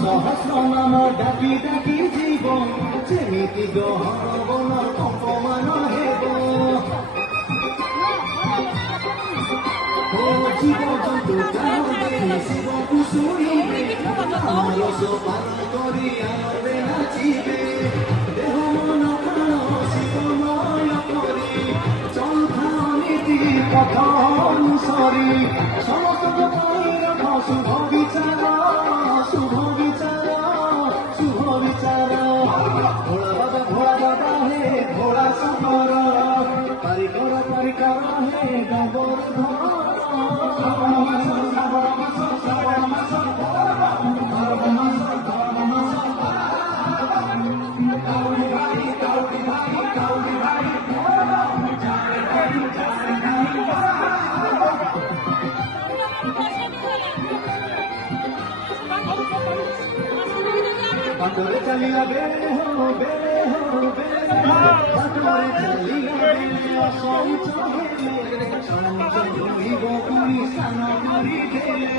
সহস্র নাম ডাকি ডাকি জীবন যেমিতি গ্রহণ বন অপমান হেব জীব জন্তু শিবকু শুণিবে রস পান করি আনন্দে নাচিবে দেহ মন প্রাণ শিবময় করি চলথা নীতি পথ অনুসরি সমস্ত পরিরখ শুভ বিচার শুভ বিচার শুভ বিচার ভোলা বাবা হে ভোলা শঙ্কর কারিকর হে গোবর্ধন পাথরে চালিয়া বেড়ে হো পাথরে চালিয়া বেড়ে অসংচ হেলে সঞ্চয় হইব পুরি স্নান করি গেলে